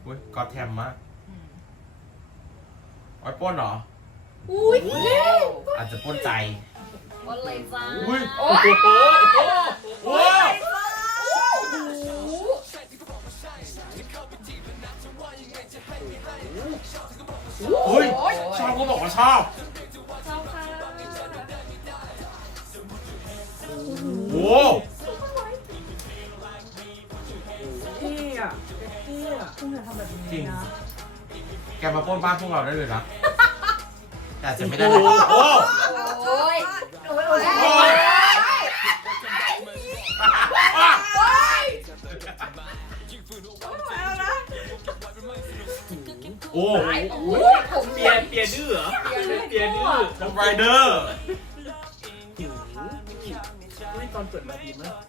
อุ้ยกอดแทมมากอ้อยป้นเหรออุ้ยอาจจะป้นใจวันเลยจ้าอุ้ยโอ้โอ้ยโหโอ้โหอุ้ยชอบก็บอกว่าชอบชอบค่ะโอ้เท่อะเท่อะคุณอย่าทำแบบนี้นะแกมาป้นบ้านพวกเราได้เลยนะแต่อาจจะไม่ได้โอ้นะโหโอ้โอ้ยโอ้ยโอ้ยโอ้โอ้ยผมเปียดื้อเหรอเปียดื้อทำไรเดอร์ไม่ตอนเปิดมาดีมาก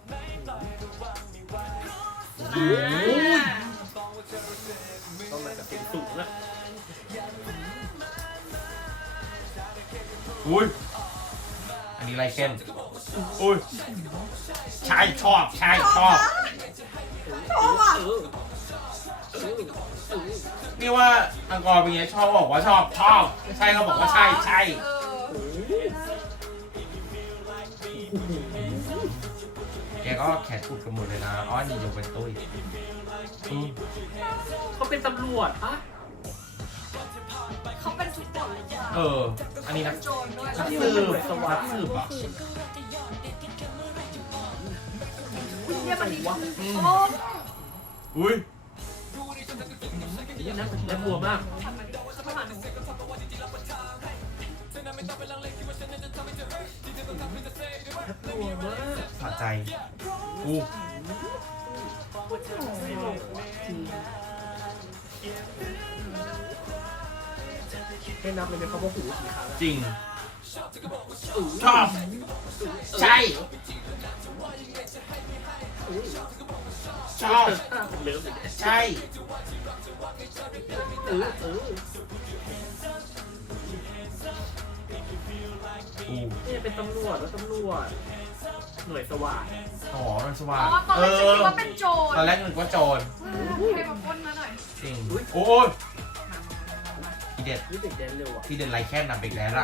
โอ้ยต้องมาจากสูงๆอะอุ้ยอันนี้ไรเช่นอุ้ยใช่ชอบใช่ชอบนี่ว่าอังกอร์เป็นไงชอบบอกว่าชอบใช่เขาบอกว่าใช่ใช่แกก็แขนกุดกันหมดเลยนะอ้อนี่ยกเป็นตุ้ยเขาเป็นตำรวจปะเขาเป็นทุกคนเลยจ้าอันนี้นักโจรด้วยสืบอ่ะเนี่ยมันดีวะโอ้อุ้ยนี่น่ากลัวมากทำไมเขามาหาหนูน่ากลัวมากสะใจกูให้นับเลยไหมเขาว่าหูกี่ครั้งจริงชอบใช่ชอบเลิฟเลยใช่เออกูนี่เป็นตำรวจแล้วตำรวจหน่วยสวัสดิ์อ๋อมันสอ๋ว่าอง ตอนแรกฉันคิดว่าเป็นโจรตอนแรกนึกว่าโจรให้มาป้นมาหน่อยจริงโอ้ยทีเด็ดนี่เด็กแดนเร็วอ่ะทีเด็ดไรแค่นำไปอีกแล้วล่ะ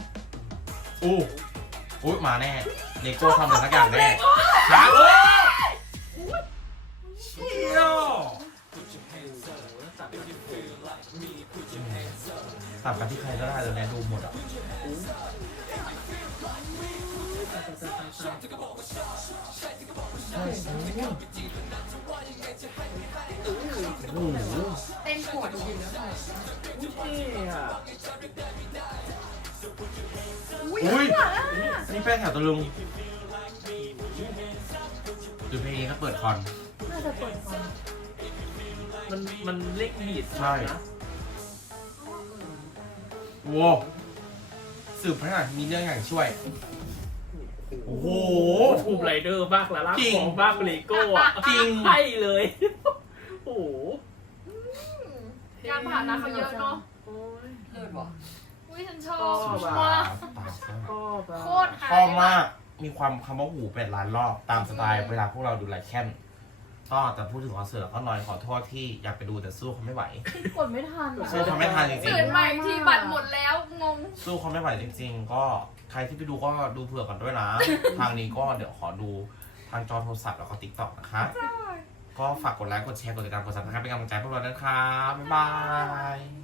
อุ้ยมาแน่เลโก้ทำอะไรสักอย่างแน่ช้างเชี่ยวตัดกันที่ใครก็ได้เลยนะดูหมดอ่ะโอ้โหเต้นปวดจริงนะเท่อะอุ้ยนี่แป้งแถวตะลุงดูเพลงนี้ก็เปิดคอนน่าจะเปิดฟังมันเล็กบีดใช่นะโว้สืบพระนามีเรื่องอย่างช่วย โอ้โหทูบไรเดอร์บ้างละล่าจริงของบ้างเลโก้อะจริงใช่เลย โอ้โหการผ่านนะเขาเยอะเนาะโอ้ยเลิศว่ะอุ้ยฉันชอชอบบอะมากชอบอะโคตรชอบมาก มีความคำว่าหูเป็ดล้านรอบ ตามสไตล์เวลาพวกเราดูไลฟ์แคนก็แต่พูดถึงคอนเสิร์ตแล้วก็น้อยขอโทษที่อยากไปดูแต่สู้เขาไม่ไหวกดไม่ทันสู้เขาไม่ทันจริงตื่นมาอีกทีบัตรหมดแล้วงงๆ สู้เขาไม่ไหวจริง ๆ ก็ใครที่ไปดูก็ดูเผื่อกันด้วยนะ ทางนี้ก็เดี๋ยวขอดูทางจอโทรศัพท์แล้วก็ติ๊กต็อกนะคะ ก็ฝากกดไลค์ กดแชร์ กดติดตาม กดซับสไครป์เป็นกำลังใจพวกเราด้วยนะครับ บ๊ายบาย